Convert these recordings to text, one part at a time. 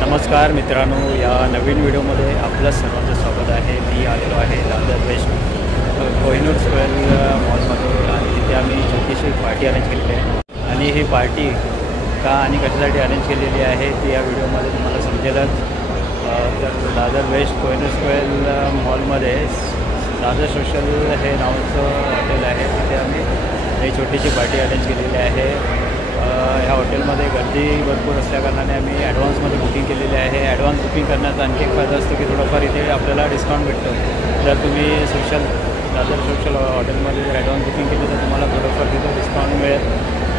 नमस्कार मित्रांनो, या नवीन व्हिडिओमध्ये आपलं सर्वांचं स्वागत आहे। मी आलेलो आहे दादर वेस्ट कोहिनूर स्क्वेअर मॉलमध्ये आणि तिथे आम्ही छोटीशी पार्टी अरेंज केलेली आहे आणि ही पार्टी का आणि कशासाठी अरेंज केलेली आहे ती या व्हिडिओमध्ये तुम्हाला समजेलच। तर दादर वेस्ट कोहिनूर स्क्वेअर मॉलमध्ये दादर सोशल हे नावाचं हॉटेल आहे, तिथे आम्ही ही छोटीशी पार्टी अरेंज केलेली आहे। ह्या हॉटेलमध्ये गर्दी भरपूर असल्याकारणाने आम्ही ॲडव्हान्समध्ये बुकिंग केलेली आहे। ॲडव्हान्स बुकिंग करण्याचा आणखी एक फायदा असतो की थोडंफार इथे आपल्याला डिस्काउंट भेटतो। जर तुम्ही दादर सोशल हॉटेलमध्ये जर ॲडव्हान्स बुकिंग केली तर तुम्हाला थोडंफार तिथे डिस्काउंट मिळेल।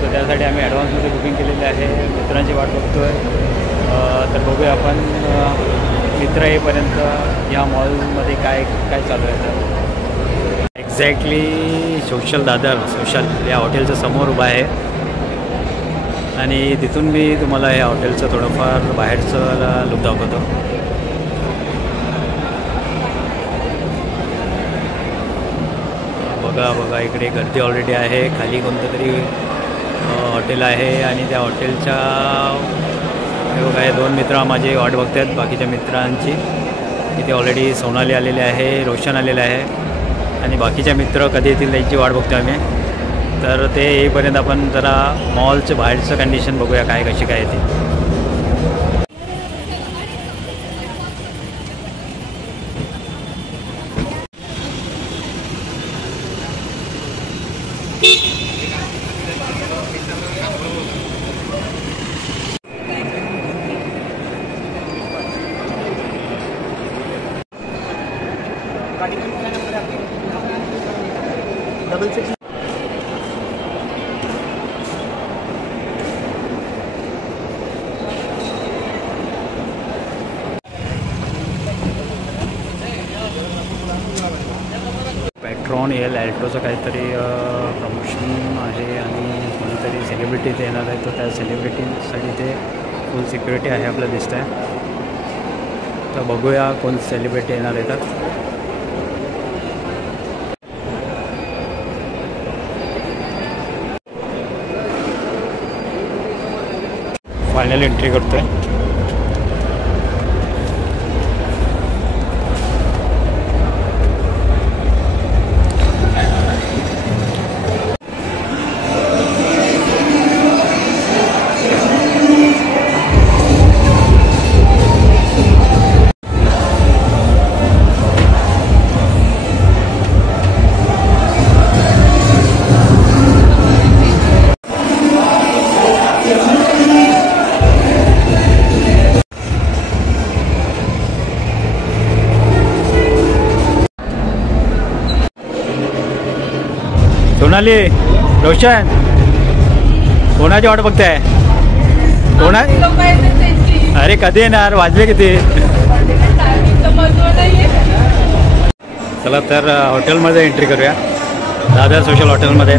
तर त्यासाठी आम्ही ॲडव्हान्समध्ये बुकिंग केलेली आहे। मित्रांची वाट बघतो आहे, तर बघूया आपण मित्र येईपर्यंत या मॉलमध्ये काय काय चालू आहे। तर एक्झॅक्टली दादर सोशल या हॉटेलच्या समोर उभा आहे आणि तिथून मी तुम्हाला या हॉटेलचं थोडंफार बाहेरचं लुक दाखवतो। बघा इकडे गर्दी ऑलरेडी आहे। खाली कोणतं तरी हॉटेल आहे आणि त्या हॉटेलच्या बघा हे दोन मित्र माझे वाट बघतात बाकीच्या मित्रांची। इथे ऑलरेडी सोनाली आलेले आहे, रोशन आलेले आहे आणि बाकीच्या मित्र कधी येतील त्यांची वाट बघतो आम्ही। तर ते येईपर्यंत आपण जरा मॉलचं बाहेरचं कंडिशन बघूया काय कशी काय ती। पेट्रॉन एल अल्ट्रोचं काहीतरी प्रमोशन आहे आणि कोणीतरी सेलिब्रिटी इथे येणार आहे, तर त्या सेलिब्रिटीसाठी ते फुल सिक्युरिटी आहे आपल्याला दिसतं आहे। तर बघूया कोण सेलिब्रिटी येणार आहे। तर फायनल एंट्री करतो आहे। सोनाली, रोशन, कोणाची वाट बघताय? कोणा? अरे कधी येणार? वाजले किती? चला तर हॉटेलमध्ये एंट्री करूया, दादर सोशल हॉटेलमध्ये।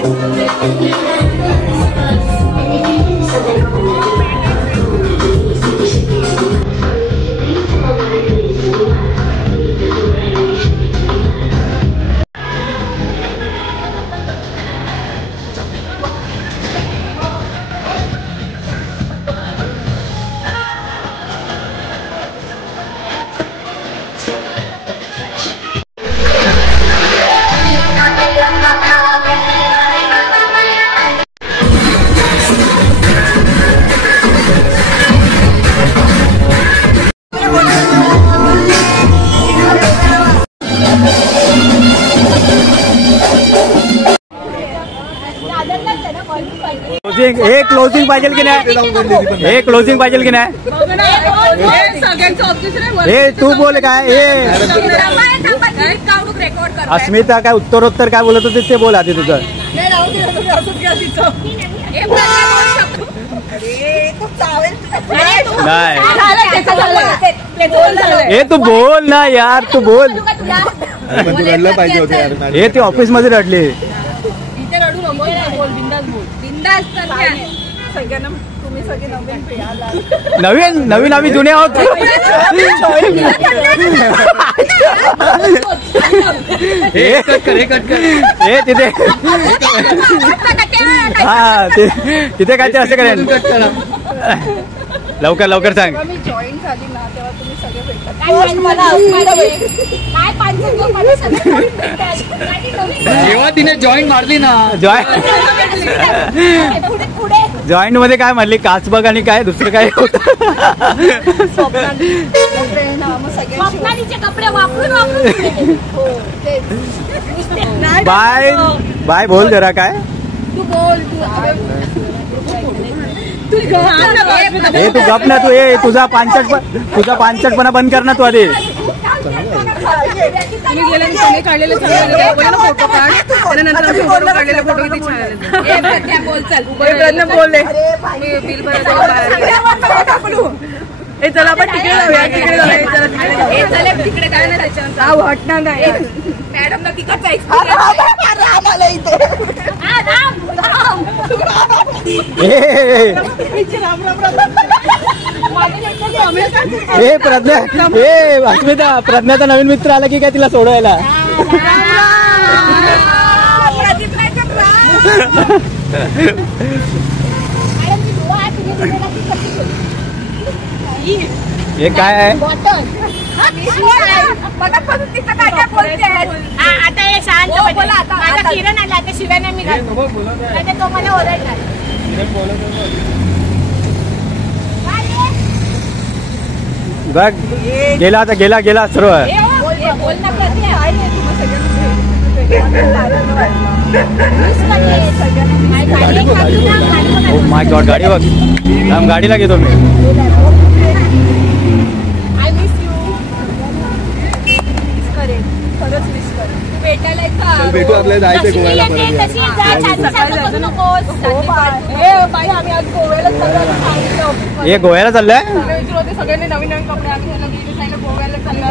हे क्लोजिंग पाहिजे की नाही? हे क्लोजिंग पाहिजे की नाही? हे तू बोल काय? अस्मिता काय उत्तरोत्तर काय बोलत होते ते बोल आधी तुझं. नाही हे तू बोल ना यार, तू बोल. रडलं पाहिजे होतं यार. हे ती ऑफिस मध्ये रडली. नवीन नवीन आम्ही जुने आहोत. हे तिथे हा तिथे काय ते असं करेन. लवकर लवकर सांग. जॉईन झाली ना तेव्हा तुम्ही सगळे भेटतात. जेव्हा तिने जॉईन मारली ना, जॉईंट मध्ये काय म्हणली? काचबग आणि काय दुसरं काय होत? कपडे वापरून बाय बाय बोल जरा काय. तू बोल. हे तू गप ना. तू हे तुझा पांचटपणा बंद कर ना तू आधी. काढलेले फोटो काढ, त्यानंतर काढलेले फोटो किती छान बोलले. बिल हे चला आपण तिकडे जाऊया. तिकडे काय नाही त्याच्यानंतर वाटणार नाही. मॅडमला तिकडचा हे प्रज्ञा, हे अस्मिता, प्रज्ञाचा नवीन मित्र आला की काय तिला सोडवायला? हे काय आहे? आता हे शांत माझा किरण आला. आता शिव्याने मी घालतो. तो मला ओरडणार. बघ गेला आता, गेला सर्व. ओ माय गॉड, गाडी बघ. गाडीला घेतो मी. भेटू आपल्याला जायचं गोव्याला परत. हे गोव्याला चाललंय. सगळ्यांनी नवीन नवीन कपडे. आम्ही गोव्याला चाललो.